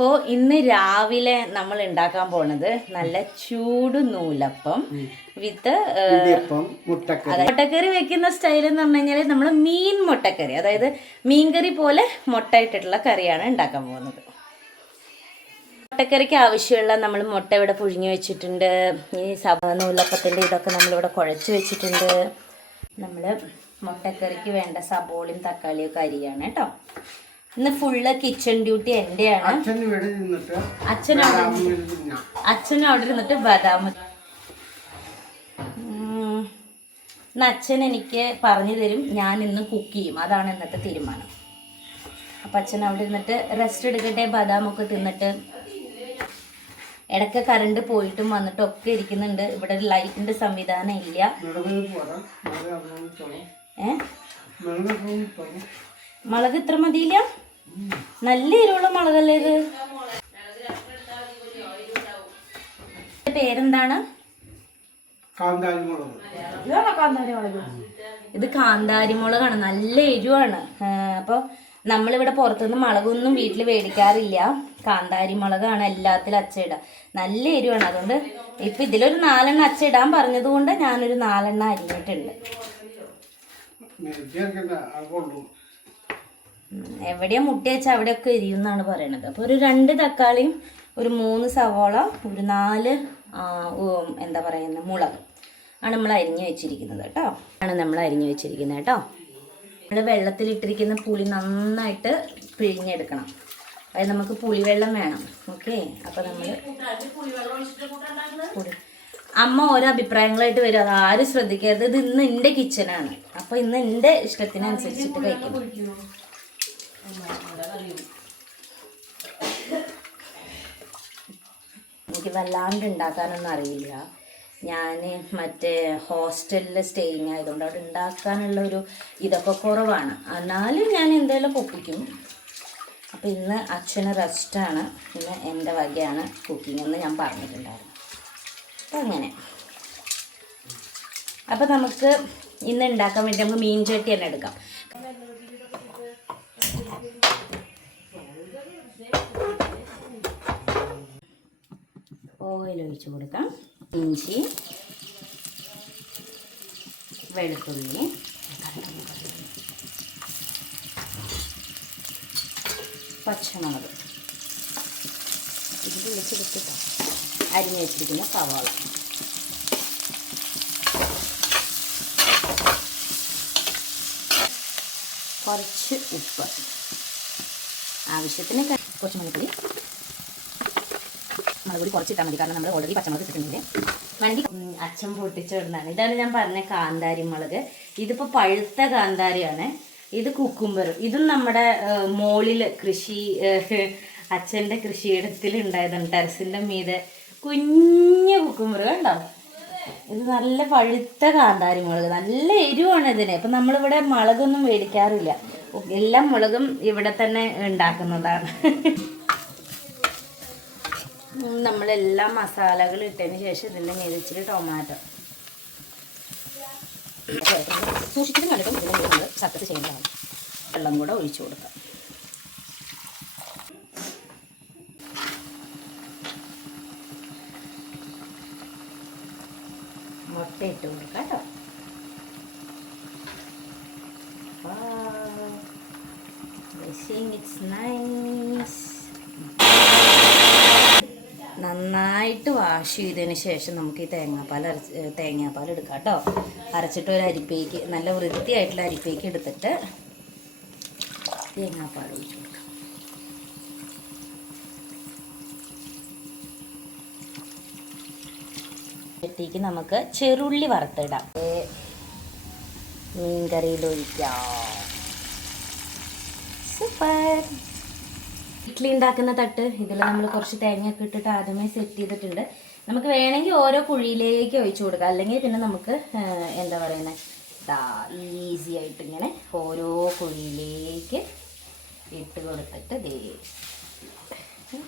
അപ്പോൾ ഇന്ന് രാവിലെ നമ്മൾ ഉണ്ടാക്കാൻ പോണത് നല്ല ചൂട് നൂലപ്പം വിത്ത് മുട്ടക്കറി വെക്കുന്ന സ്റ്റൈൽ എന്ന് പറഞ്ഞു കഴിഞ്ഞാൽ നമ്മൾ മീൻ മുട്ടക്കറി, അതായത് മീൻകറി പോലെ മുട്ട ഇട്ടിട്ടുള്ള കറിയാണ് ഉണ്ടാക്കാൻ പോകുന്നത്. മുട്ടക്കറിക്ക് ആവശ്യമുള്ള നമ്മൾ മുട്ട ഇവിടെ പുഴുങ്ങി വെച്ചിട്ടുണ്ട്. ഈ നൂലപ്പത്തിൻ്റെ ഇതൊക്കെ നമ്മളിവിടെ കുഴച്ച് വെച്ചിട്ടുണ്ട്. നമ്മൾ മുട്ടക്കറിക്ക് വേണ്ട സബോളയും തക്കാളിയൊക്കെ അരിയാണ് കേട്ടോ. ഇന്ന് ഫുള്ള് കിച്ചൺ ഡ്യൂട്ടി എന്റെയാണ്. അച്ഛൻ അവിടെ ഇരുന്നിട്ട് ബദാം. ഇന്ന് അച്ഛൻ എനിക്ക് പറഞ്ഞു തരും, ഞാൻ ഇന്ന് കുക്ക് ചെയ്യും. അതാണ് ഇന്നത്തെ തീരുമാനം. അപ്പം അച്ഛൻ അവിടെ ഇരുന്നിട്ട് റെസ്റ്റ് എടുക്കട്ടെ, ബദാമൊക്കെ തിന്നിട്ട്. ഇടയ്ക്ക് കറണ്ട് പോയിട്ടും വന്നിട്ടും ഒക്കെ ഇരിക്കുന്നുണ്ട്. ഇവിടെ ഒരു ലൈറ്റിന്റെ സംവിധാനം ഇല്ല. മുളക് ഇത്ര മതിയില്ല, നല്ല എരിവുള്ള മുളകല്ലേ ഇത്. പേരെന്താണ്? കാന്താരി മുളക്. ഇത് കാന്താരി മുളകാണ്, നല്ല എരിവാണ്. അപ്പോൾ നമ്മളിവിടെ പുറത്തുനിന്ന് മുളകൊന്നും വീട്ടിൽ മേടിക്കാറില്ല. കാന്താരി മുളകാണ് എല്ലാത്തിലും അച്ചിടുക. നല്ല എരിവാണ്. അതുകൊണ്ട് ഇപ്പം ഇതിലൊരു 4 അച്ചിടാൻ പറഞ്ഞത് കൊണ്ട് ഞാനൊരു 4 അരിഞ്ഞിട്ടുണ്ട്. എവിടെയാ മുട്ടി വെച്ചാൽ അവിടെയൊക്കെ എരിയുന്നാണ് പറയണത്. അപ്പോൾ ഒരു 2 തക്കാളിയും ഒരു 3 സവോള ഒരു 4 എന്താ പറയുന്നത് മുളക് ആണ് നമ്മൾ അരിഞ്ഞു വെച്ചിരിക്കുന്നത് കേട്ടോ. നമ്മൾ വെള്ളത്തിലിട്ടിരിക്കുന്ന പുളി നന്നായിട്ട് പിഴിഞ്ഞെടുക്കണം. അതായത് നമുക്ക് പുളിവെള്ളം വേണം. ഓക്കെ, അപ്പോൾ നമ്മൾ അമ്മ ഓരോ അഭിപ്രായങ്ങളായിട്ട് വരും, അത് ആരും ശ്രദ്ധിക്കരുത്. ഇത് ഇന്ന് എൻ്റെ കിച്ചനാണ്. അപ്പോൾ ഇന്ന് എൻ്റെ ഇഷ്ടത്തിനനുസരിച്ചിട്ട് കഴിക്കണം. എനിക്ക് വല്ലാണ്ട് ഉണ്ടാക്കാനൊന്നും അറിയില്ല. ഞാൻ മറ്റേ ഹോസ്റ്റലിൽ സ്റ്റേയിങ് ആയതുകൊണ്ട് അവിടെ ഉണ്ടാക്കാനുള്ളൊരു ഇതൊക്കെ കുറവാണ്. എന്നാലും ഞാൻ എന്തെങ്കിലും ഒപ്പിക്കും. അപ്പോൾ ഇന്ന് അച്ഛന് റെസ്റ്റാണ്, ഇന്ന് എൻ്റെ വകയാണ് കുക്കിംഗ് എന്ന് ഞാൻ പറഞ്ഞിട്ടുണ്ടായിരുന്നു. അപ്പം അങ്ങനെ. അപ്പോൾ നമുക്ക് ഇന്ന് ഉണ്ടാക്കാൻ വേണ്ടി നമുക്ക് മീൻ ചട്ടി തന്നെ എടുക്കാം. ഓയിൽ ഒഴിച്ച് കൊടുക്കാം. ഇഞ്ചി, വെളുത്തുള്ളി, പച്ചമുളക്, ഇത് വിളിച്ചെടുത്തിട്ട് അരിഞ്ഞ് വെച്ചിരിക്കുന്ന സവാള, കുറച്ച് ഉപ്പ്, ആവശ്യത്തിന് കുറച്ച് മഞ്ഞൾപ്പൊടി. മുളകുപൊടി കുറച്ച് ഇട്ടാൽ മതി, കാരണം നമ്മൾ ഓൾറെഡി പച്ചമുളക് ഇട്ടിട്ടുണ്ട്. വേണമെങ്കിൽ അച്ഛൻ പൊട്ടിച്ചിടുന്നതാണ്. ഇതാണ് ഞാൻ പറഞ്ഞ കാന്താരി മുളക്. ഇതിപ്പോൾ പഴുത്ത കാന്താരിയാണ്. ഇത് കുക്കുംബർ. ഇതും നമ്മുടെ മോളിൽ അച്ഛൻ്റെ കൃഷിയിടത്തിൽ ഉണ്ടായതാണ്. ടെറസിൻ്റെ മീതെ കുഞ്ഞ് കുക്കുംബർ കണ്ടോ. ഇത് നല്ല പഴുത്ത കാന്താരി മുളക്, നല്ല എരിവാണ് ഇതിന്. അപ്പം നമ്മളിവിടെ മുളകൊന്നും മേടിക്കാറില്ല, എല്ലാ മുളകും ഇവിടെ തന്നെ ഉണ്ടാക്കുന്നതാണ്. നമ്മളെല്ലാ മസാലകൾ ഇട്ടതിന് ശേഷം ഇതിൻ്റെ മേടിച്ചിട്ട് ടൊമാറ്റോ സൂക്ഷിച്ചിട്ട് കണ്ടിട്ടും ഇതിൻ്റെ നമ്മൾ സക്കത്ത് ചെയ്യേണ്ടതാണ്. വെള്ളം കൂടെ ഒഴിച്ചു കൊടുക്കാം. മുട്ട ഇട്ട് കൊടുക്കാം കേട്ടോ. It's nice. നന്നായിട്ട് വാഷ് ചെയ്തതിന് ശേഷം നമുക്ക് ഈ തേങ്ങാപ്പാൽ എടുക്കാം കേട്ടോ. അരച്ചിട്ട് ഒരു അരിപ്പേക്ക്, നല്ല വൃത്തിയായിട്ടുള്ള അരിപ്പേക്ക് എടുത്തിട്ട് തേങ്ങാപ്പാൽ ഒഴിച്ച് കൊടുക്കാം. ചട്ടിക്ക് നമുക്ക് ചെറുള്ളി വറുത്തിടാം. മീൻകറിയിൽ ഒഴിക്കാം. സൂപ്പർ. ഇഡ്ഡലി ഉണ്ടാക്കുന്ന തട്ട്, ഇതിൽ നമ്മൾ കുറച്ച് തേങ്ങയൊക്കെ ഇട്ടിട്ട് ആദ്യമേ സെറ്റ് ചെയ്തിട്ടുണ്ട്. നമുക്ക് വേണമെങ്കിൽ ഓരോ കുഴിയിലേക്ക് ഒഴിച്ചു കൊടുക്കാം, അല്ലെങ്കിൽ പിന്നെ നമുക്ക് എന്താ പറയുന്നത്, ഈസി ആയിട്ട് ഇങ്ങനെ ഓരോ കുഴിയിലേക്ക് ഇട്ട് കൊടുത്തിട്ട്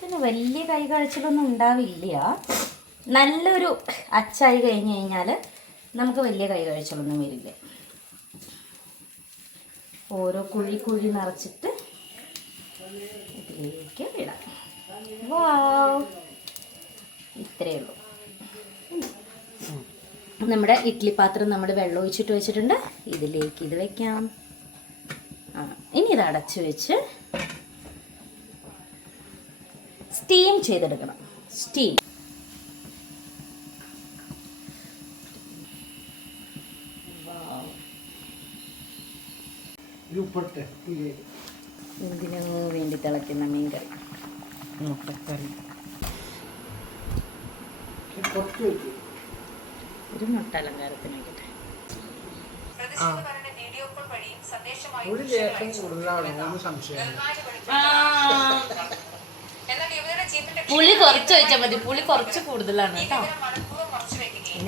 പിന്നെ വലിയ കൈ കാഴ്ചകളൊന്നും ഉണ്ടാവില്ല. നല്ലൊരു അച്ചായി കഴിഞ്ഞ് കഴിഞ്ഞാൽ നമുക്ക് വലിയ കൈ കാഴ്ചകളൊന്നും വരില്ല. ഓരോ കുഴി നിറച്ചിട്ട് ഇതിലേക്ക് ഇടാം. വാവ്, ഇത്രയേ ഉള്ളൂ. നമ്മുടെ ഇഡ്ഡലി പാത്രം നമ്മൾ വെള്ളം ഒഴിച്ചിട്ട് വെച്ചിട്ടുണ്ട്. ഇതിലേക്ക് ഇത് വെക്കാം. ഇനി ഇത് അടച്ചു വെച്ച് സ്റ്റീം ചെയ്തെടുക്കണം. സ്റ്റീം. ഉപ്പിട്ട് ഇതിനു വേണ്ടി തിളയ്ക്കുന്ന മീൻകറി, മുട്ടക്കറി. കുറച്ച് വെച്ചു. ഒരു മുട്ട അലങ്കാരത്തിന് വയ്ക്കട്ടെ. ഒരു ലേശം കൂടുതലാണ് സംശയം. പുളി കുറച്ച് വെച്ചാൽ മതി. പുളി കുറച്ച് കൂടുതലാണ് കേട്ടോ.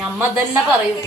നമ്മ തന്നെ പറയും